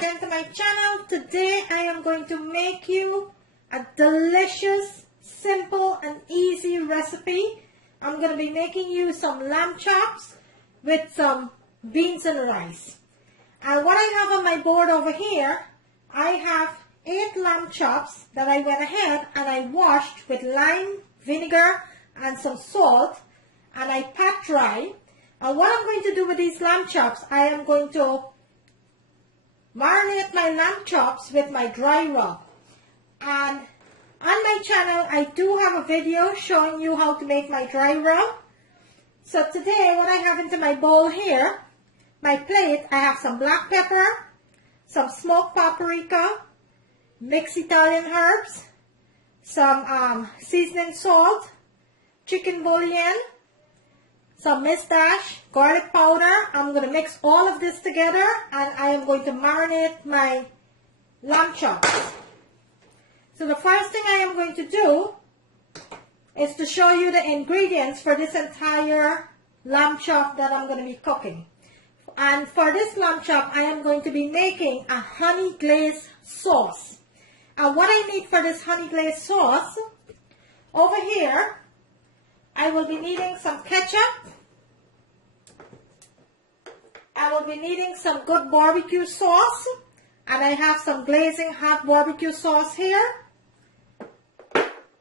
again to my channel. Today I am going to make you a delicious, simple and easy recipe. I'm going to be making you some lamb chops with some beans and rice. And what I have on my board over here, I have 8 lamb chops that I went ahead and I washed with lime, vinegar and some salt, and I pat dry. And what I'm going to do with these lamb chops, I am going to marinate my lamb chops with my dry rub. And on my channel, I do have a video showing you how to make my dry rub. So today, what I have into my bowl here, my plate, I have some black pepper, some smoked paprika, mixed Italian herbs, some seasoning salt, chicken bouillon, some mustache, garlic powder. I'm going to mix all of this together and I am going to marinate my lamb chops. So the first thing I am going to do is to show you the ingredients for this entire lamb chop that I'm going to be cooking. And for this lamb chop, I am going to be making a honey glazed sauce. And what I need for this honey glazed sauce, over here, I will be needing some ketchup. I will be needing some good barbecue sauce. And I have some glazing hot barbecue sauce here.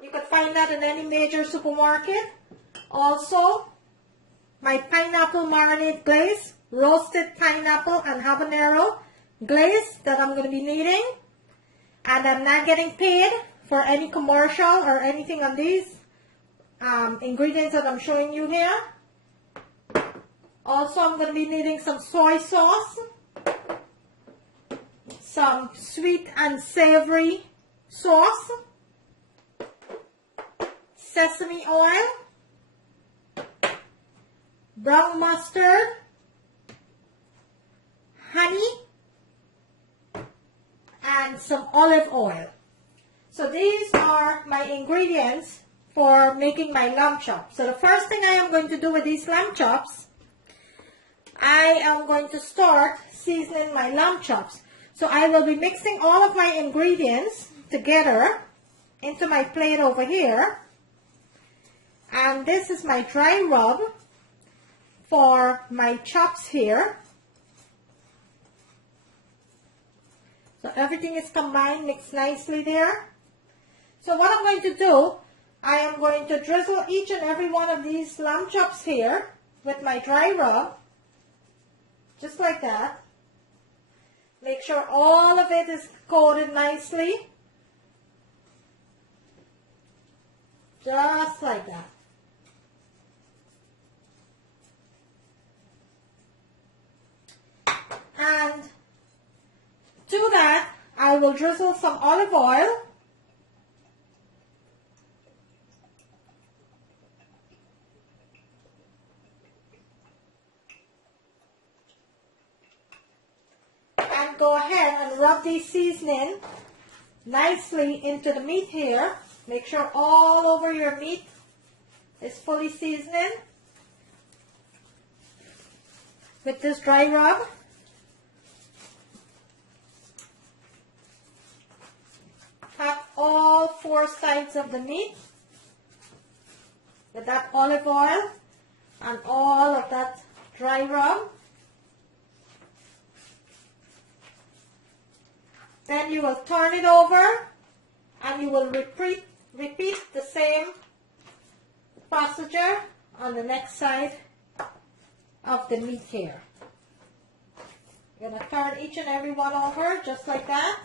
You can find that in any major supermarket. Also, my pineapple marinade glaze, roasted pineapple and habanero glaze that I'm going to be needing. And I'm not getting paid for any commercial or anything on these ingredients that I'm showing you here. Also, I'm going to be needing some soy sauce, some sweet and savory sauce, sesame oil, brown mustard, honey, and some olive oil. So these are my ingredients for making my lamb chops. So the first thing I am going to do with these lamb chops, I am going to start seasoning my lamb chops. So I will be mixing all of my ingredients together into my plate over here. And this is my dry rub for my chops here. So everything is combined, mixed nicely there. So what I'm going to do, I am going to drizzle each and every one of these lamb chops here with my dry rub. Just like that. Make sure all of it is coated nicely. Just like that. And to that, I will drizzle some olive oil. And go ahead and rub the seasoning nicely into the meat here. Make sure all over your meat is fully seasoned with this dry rub. Pat all 4 sides of the meat with that olive oil and all of that dry rub. Then you will turn it over and you will repeat the same procedure on the next side of the meat here. You're going to turn each and every one over just like that.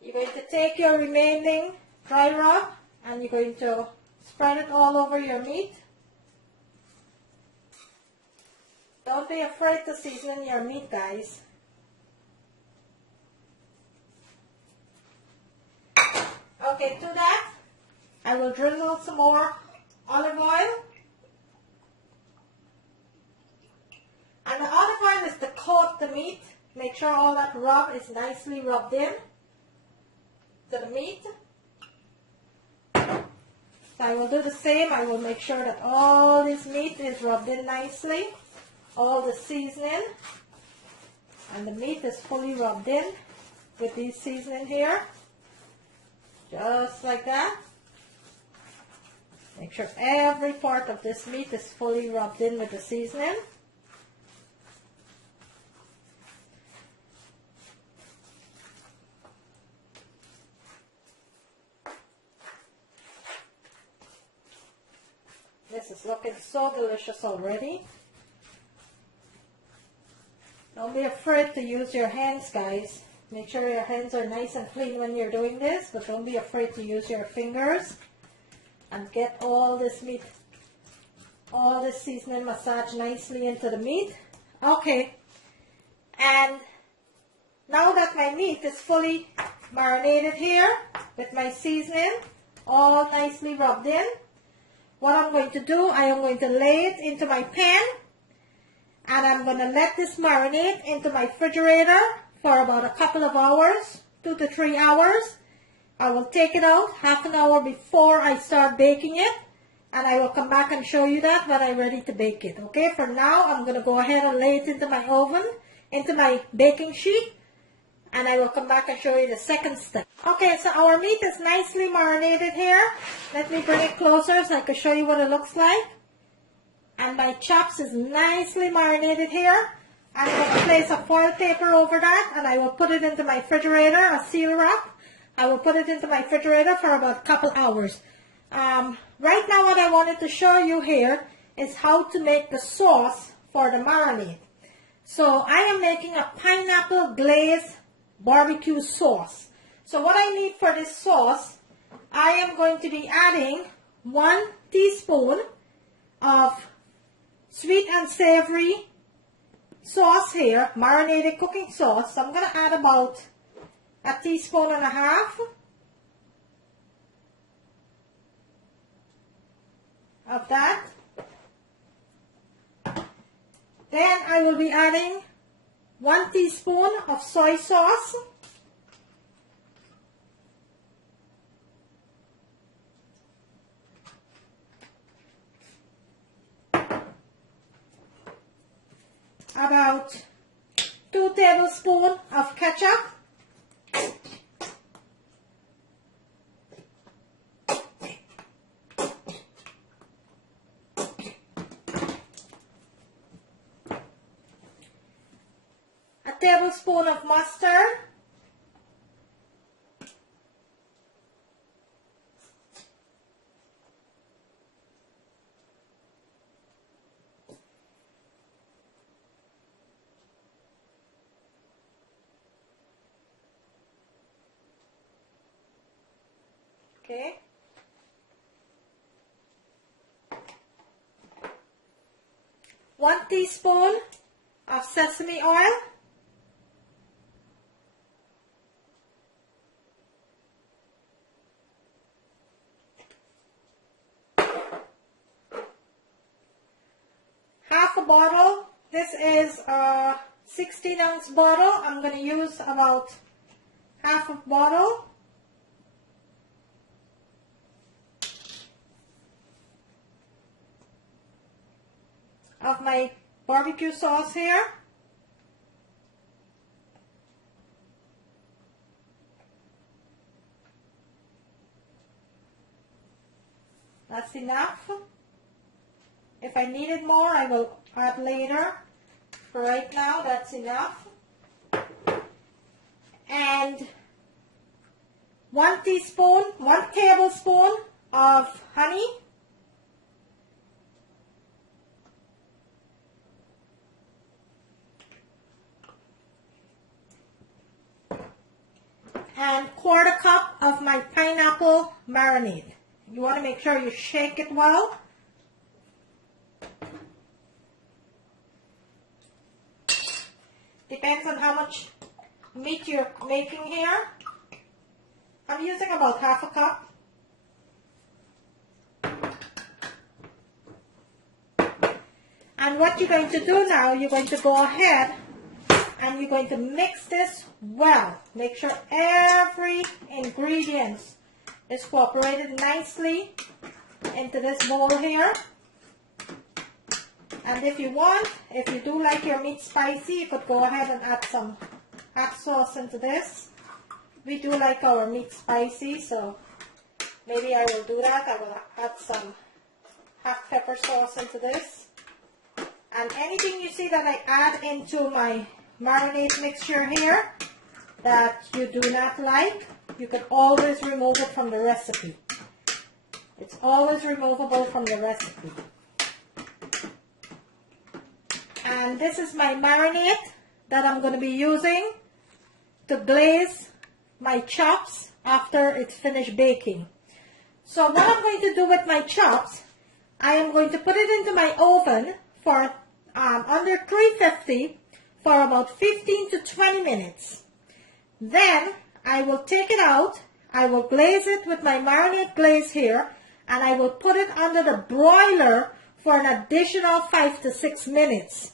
You're going to take your remaining dry rub and you're going to spread it all over your meat. Don't be afraid to season your meat, guys. Okay, to that, I will drizzle some more olive oil. And the olive oil is to coat the meat. Make sure all that rub is nicely rubbed in to the meat. So I will do the same. I will make sure that all this meat is rubbed in nicely. All the seasoning. And the meat is fully rubbed in with these seasoning here. Just like that. Make sure every part of this meat is fully rubbed in with the seasoning. This is looking so delicious already. Don't be afraid to use your hands, guys. Make sure your hands are nice and clean when you're doing this, but don't be afraid to use your fingers and get all this meat, all this seasoning massaged nicely into the meat. Okay, and now that my meat is fully marinated here with my seasoning, all nicely rubbed in, what I'm going to do, I am going to lay it into my pan, and I'm going to let this marinate into my refrigerator for about a couple of hours, 2 to 3 hours. I will take it out half an hour before I start baking it, and I will come back and show you that when I'm ready to bake it. Okay, for now, I'm going to go ahead and lay it into my oven, into my baking sheet, and I will come back and show you the second step. Okay, so our meat is nicely marinated here. Let me bring it closer so I can show you what it looks like. And my chops is nicely marinated here. I'm going to place a foil paper over that, and I will put it into my refrigerator, a seal wrap. I will put it into my refrigerator for about a couple hours. Right now what I wanted to show you here is how to make the sauce for the marinade. So I am making a pineapple glazed barbecue sauce. So what I need for this sauce, I am going to be adding 1 teaspoon of sweet and savory sauce here, marinated cooking sauce. So I'm going to add about 1.5 teaspoons of that. Then I will be adding 1 teaspoon of soy sauce. About 2 tablespoons of ketchup. A tablespoon of mustard. Okay. 1 teaspoon of sesame oil. Half a bottle. This is a 16-ounce bottle. I'm going to use about half a bottle. Of my barbecue sauce here. That's enough. If I needed more, I will add later. For right now, that's enough. And 1 tablespoon of honey. And 1/4 cup of my pineapple marinade. You want to make sure you shake it well. Depends on how much meat you're making here. I'm using about half a cup. And what you're going to do now, you're going to go ahead and you're going to mix this well. Make sure every ingredient is cooperated nicely into this bowl here. And if you want, if you do like your meat spicy, you could go ahead and add some hot sauce into this. We do like our meat spicy, so maybe I will do that. I will add some hot pepper sauce into this. And anything you see that I add into my marinade mixture here that you do not like, you can always remove it from the recipe. It's always removable from the recipe. And this is my marinade that I'm going to be using to glaze my chops after it's finished baking. So what I'm going to do with my chops, I am going to put it into my oven for under 350 for about 15 to 20 minutes. Then I will take it out, I will glaze it with my marinade glaze here, and I will put it under the broiler for an additional 5 to 6 minutes.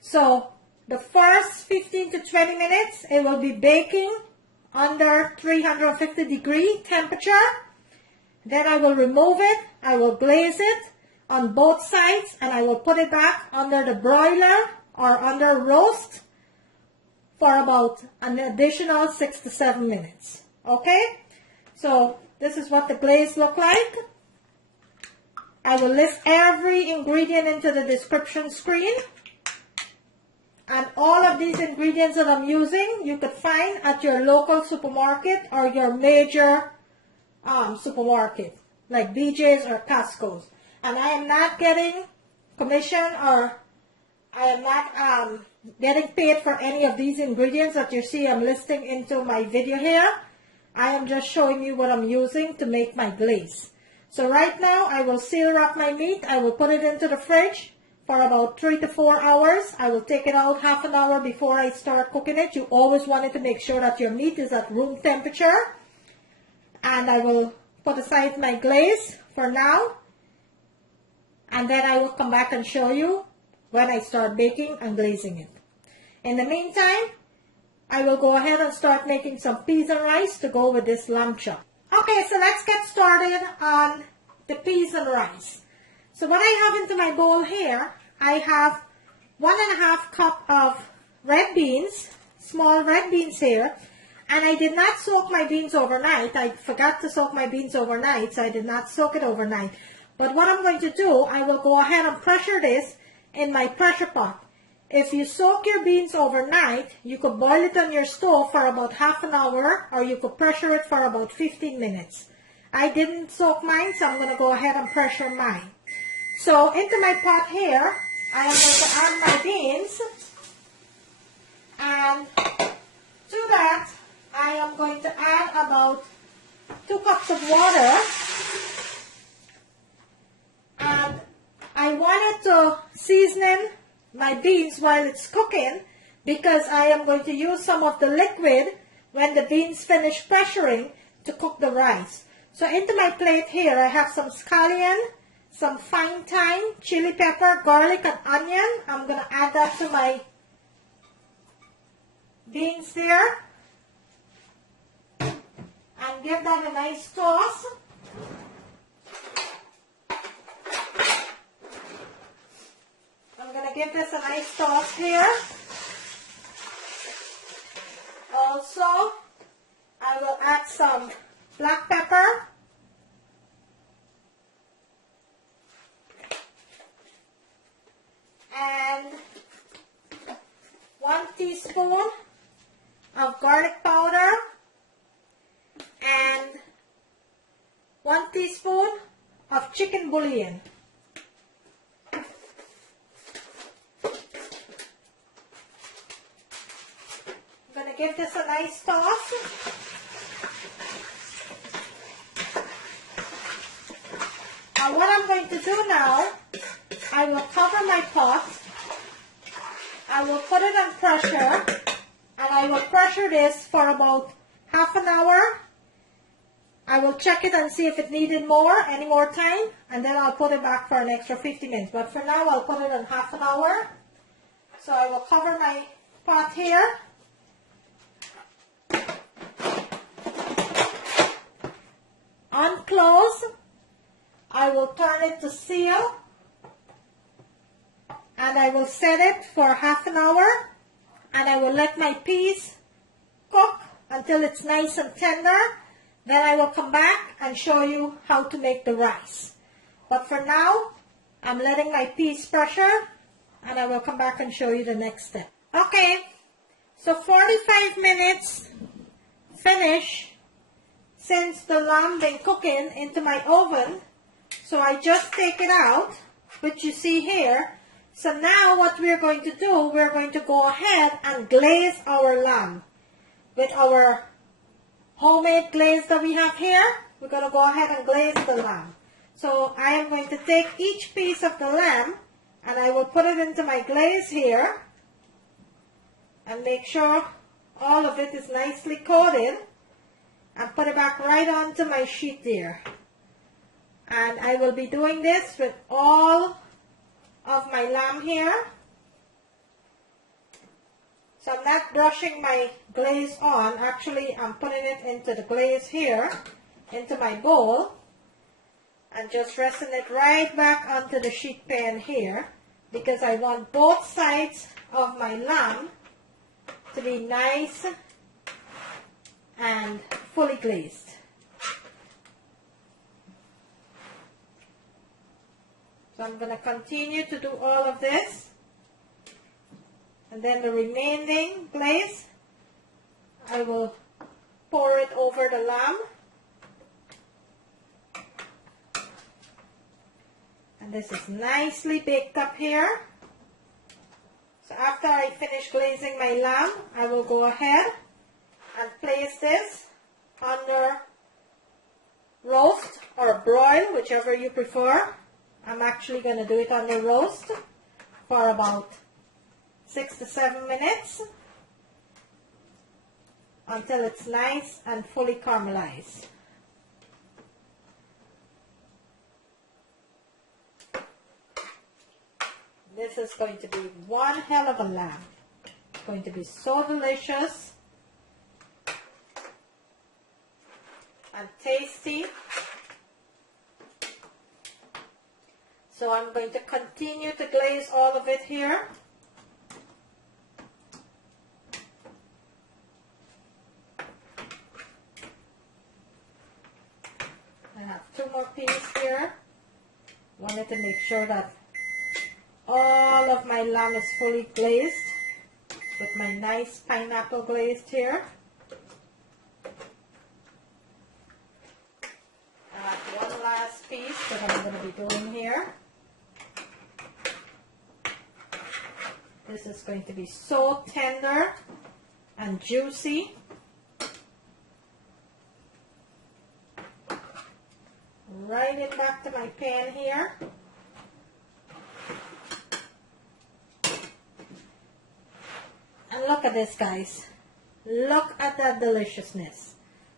So the first 15 to 20 minutes, it will be baking under 350 degree temperature. Then I will remove it, I will glaze it on both sides, and I will put it back under the broiler or under roast for about an additional 6 to 7 minutes. Okay? So this is what the glaze look like. I will list every ingredient into the description screen. And all of these ingredients that I'm using, you could find at your local supermarket or your major supermarket, like BJ's or Costco's. And I am not getting commission, or I am not getting paid for any of these ingredients that you see I'm listing into my video here. I am just showing you what I'm using to make my glaze. So right now, I will seal wrap my meat. I will put it into the fridge for about 3 to 4 hours. I will take it out half an hour before I start cooking it. You always wanted to make sure that your meat is at room temperature. And I will put aside my glaze for now. And then I will come back and show you when I start baking and glazing it. In the meantime, I will go ahead and start making some peas and rice to go with this lamb chop. Okay, so let's get started on the peas and rice. So what I have into my bowl here, I have 1.5 cup of red beans, small red beans here. And I did not soak my beans overnight. I forgot to soak my beans overnight, so I did not soak it overnight. But what I'm going to do, I will go ahead and pressure this in my pressure pot. If you soak your beans overnight, you could boil it on your stove for about half an hour, or you could pressure it for about 15 minutes. I didn't soak mine, so I'm going to go ahead and pressure mine. So into my pot here, I am going to add my beans. And to that, I am going to add about 2 cups of water. And I wanted to season my beans while it's cooking, because I am going to use some of the liquid when the beans finish pressuring to cook the rice. So into my plate here, I have some scallion, some fine thyme, chili pepper, garlic, and onion. I'm going to add that to my beans there and give that a nice toss. I'm going to give this a nice toss here. Also, I will add some black pepper. And 1 teaspoon of garlic powder. And 1 teaspoon of chicken bouillon. Give this a nice toss. Now what I'm going to do now, I will cover my pot. I will put it on pressure, and I will pressure this for about half an hour. I will check it and see if it needed any more time, and then I'll put it back for an extra 50 minutes. But for now, I'll put it on half an hour. So I will cover my pot here. Unclose. I will turn it to seal. and I will set it for half an hour, and I will let my peas cook until it's nice and tender. Then I will come back and show you how to make the rice. But for now, I'm letting my peas pressure, and I will come back and show you the next step. Okay, so 45 minutes finish since the lamb been cooking into my oven. So I just take it out, which you see here. So now what we're going to do, we're going to go ahead and glaze our lamb with our homemade glaze that we have here. We're going to go ahead and glaze the lamb. So I am going to take each piece of the lamb and I will put it into my glaze here and make sure all of it is nicely coated and put it back right onto my sheet there. And I will be doing this with all of my lamb here. So I'm not brushing my glaze on. Actually, I'm putting it into the glaze here, into my bowl, and just resting it right back onto the sheet pan here, because I want both sides of my lamb to be nice and fully glazed. So I'm going to continue to do all of this, and then the remaining glaze I will pour it over the lamb. And this is nicely baked up here. So after I finish glazing my lamb, I will go ahead and place this under roast or broil, whichever you prefer. I'm actually going to do it under roast for about 6 to 7 minutes until it's nice and fully caramelized. This is going to be one hell of a lamb. It's going to be so delicious and tasty. So I'm going to continue to glaze all of it here. I have 2 more peas here. Wanted to make sure that all of my lamb is fully glazed with my nice pineapple glazed here. I have one last piece that I'm going to be doing here. This is going to be so tender and juicy. Right it back to my pan here. And look at this, guys. Look at that deliciousness.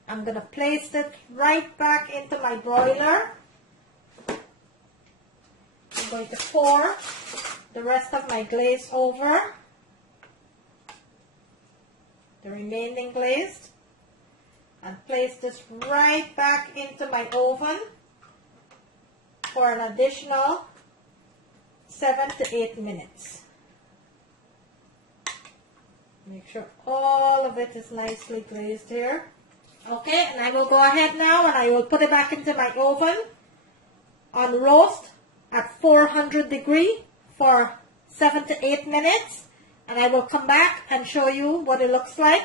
I'm going to place it right back into my broiler. I'm going to pour the rest of my glaze over. The remaining glaze. And place this right back into my oven for an additional 7 to 8 minutes. Make sure all of it is nicely glazed here. Okay, and I will go ahead now and I will put it back into my oven on roast at 400 degrees for 7 to 8 minutes. And I will come back and show you what it looks like.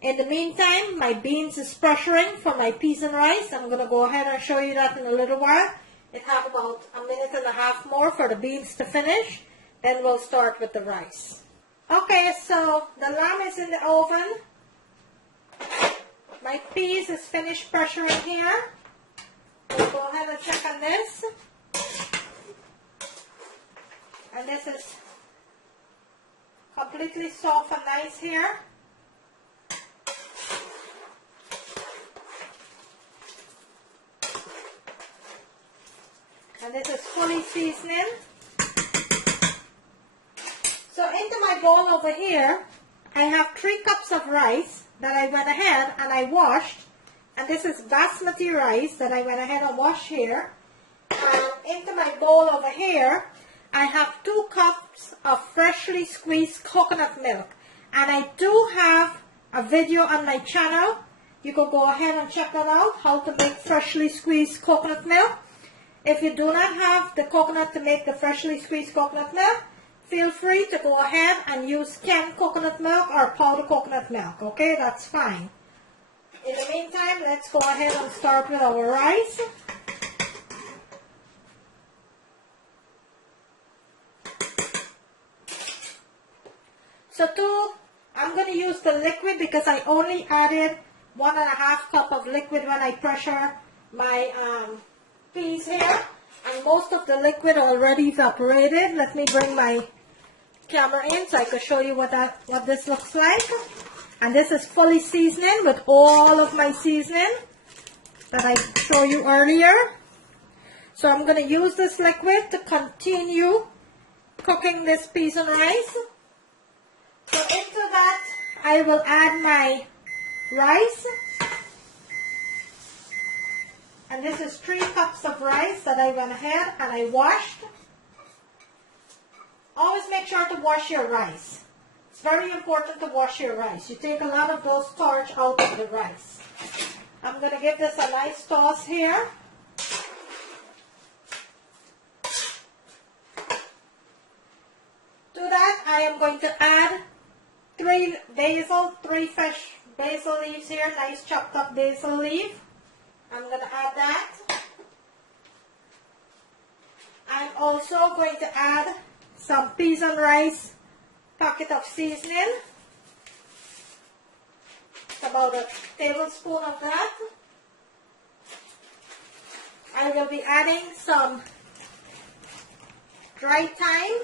In the meantime, my beans is pressuring for my peas and rice. I'm going to go ahead and show you that in a little while. It have about 1.5 minutes more for the beans to finish. Then we'll start with the rice. Okay, so the lamb is in the oven. My peas is finished pressuring here. We'll go ahead and check on this. And this is completely soft and nice here. And this is fully seasoning. So into my bowl over here, I have 3 cups of rice that I went ahead and I washed. And this is basmati rice that I went ahead and washed here. And into my bowl over here, I have 2 cups of freshly squeezed coconut milk. And I do have a video on my channel. You can go ahead and check that out, how to make freshly squeezed coconut milk. If you do not have the coconut to make the freshly squeezed coconut milk, feel free to go ahead and use canned coconut milk or powdered coconut milk. Okay, that's fine. In the meantime, let's go ahead and start with our rice. So I'm going to use the liquid because I only added 1.5 cup of liquid when I pressure my peas here. And most of the liquid already evaporated. Let me bring my camera in so I can show you what this looks like. And this is fully seasoning with all of my seasoning that I showed you earlier. So I'm going to use this liquid to continue cooking this peas and rice. So into that, I will add my rice. And this is 3 cups of rice that I went ahead and I washed. Always make sure to wash your rice. It's very important to wash your rice. You take a lot of those starch out of the rice. I'm going to give this a nice toss here. To that, I am going to add 3 fresh basil leaves here, nice chopped up basil leaf. I'm going to add that. I'm also going to add some peas and rice packet of seasoning. It's about a tablespoon of that. I will be adding some dry thyme.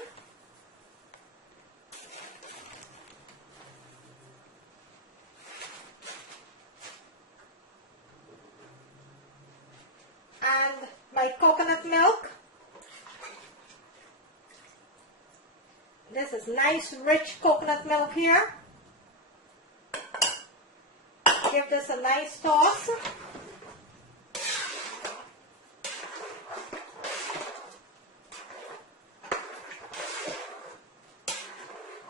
And my coconut milk. This is nice rich coconut milk here. Give this a nice toss.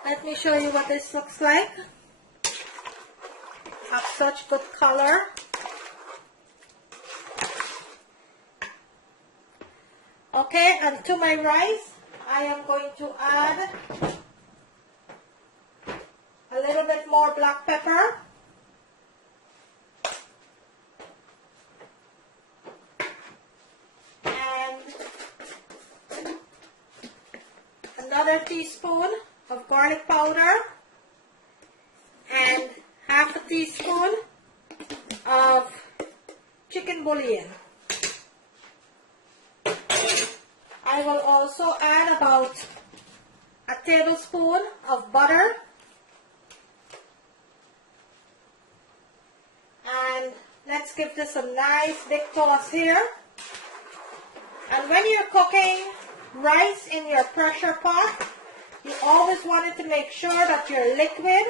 Let me show you what this looks like. Have such good color. Okay, and to my rice, I am going to add a little bit more black pepper. And another teaspoon of garlic powder. And half a teaspoon of chicken bouillon. I will also add about a tablespoon of butter. And let's give this a nice big toss here. And when you're cooking rice in your pressure pot, you always wanted to make sure that your liquid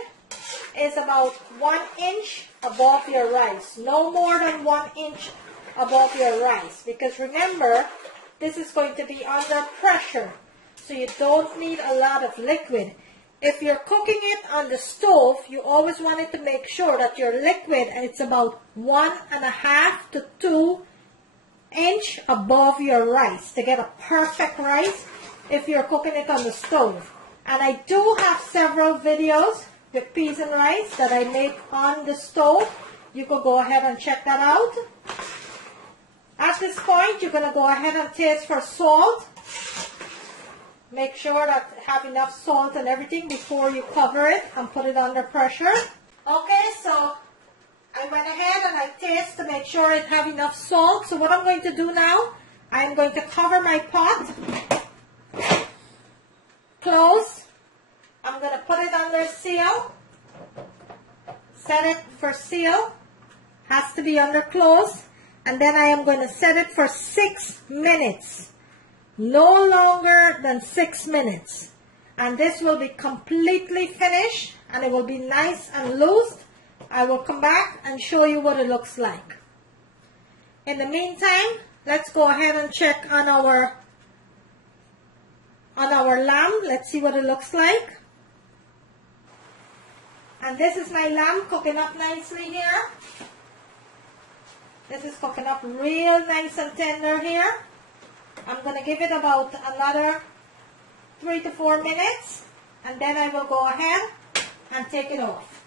is about 1 inch above your rice. No more than 1 inch above your rice. Because remember, this is going to be under pressure, so you don't need a lot of liquid. If you're cooking it on the stove, you always wanted to make sure that your liquid, it's about 1.5 to 2 inch above your rice to get a perfect rice if you're cooking it on the stove. And I do have several videos with peas and rice that I make on the stove. You could go ahead and check that out. At this point, you're going to go ahead and taste for salt. Make sure that you have enough salt and everything before you cover it and put it under pressure. Okay, so I went ahead and I taste to make sure it have enough salt. So what I'm going to do now, I'm going to cover my pot. Close. I'm going to put it under seal. Set it for seal. Has to be under close. And then I am going to set it for 6 minutes. No longer than 6 minutes. And this will be completely finished. And it will be nice and loose. I will come back and show you what it looks like. In the meantime, let's go ahead and check on on our lamb. Let's see what it looks like. And this is my lamb cooking up nicely here. This is cooking up real nice and tender here. I'm going to give it about another 3 to 4 minutes, and then I will go ahead and take it off.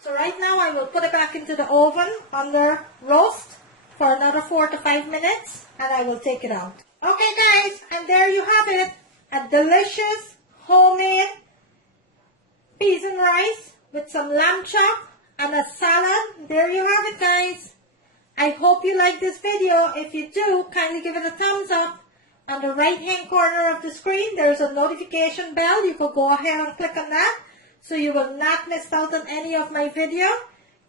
So right now I will put it back into the oven under roast for another 4 to 5 minutes, and I will take it out. Okay guys, and there you have it. A delicious homemade peas and rice with some lamb chop and a salad. There you have it guys. I hope you like this video. If you do, kindly give it a thumbs up. On the right hand corner of the screen, there's a notification bell. You could go ahead and click on that so you will not miss out on any of my video.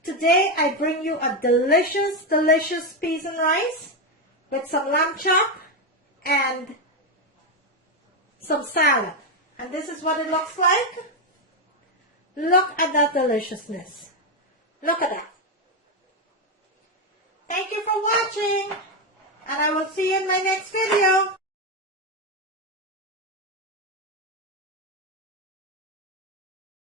Today I bring you a delicious, delicious peas and rice with some lamb chop and some salad. And this is what it looks like. Look at that deliciousness. Look at that.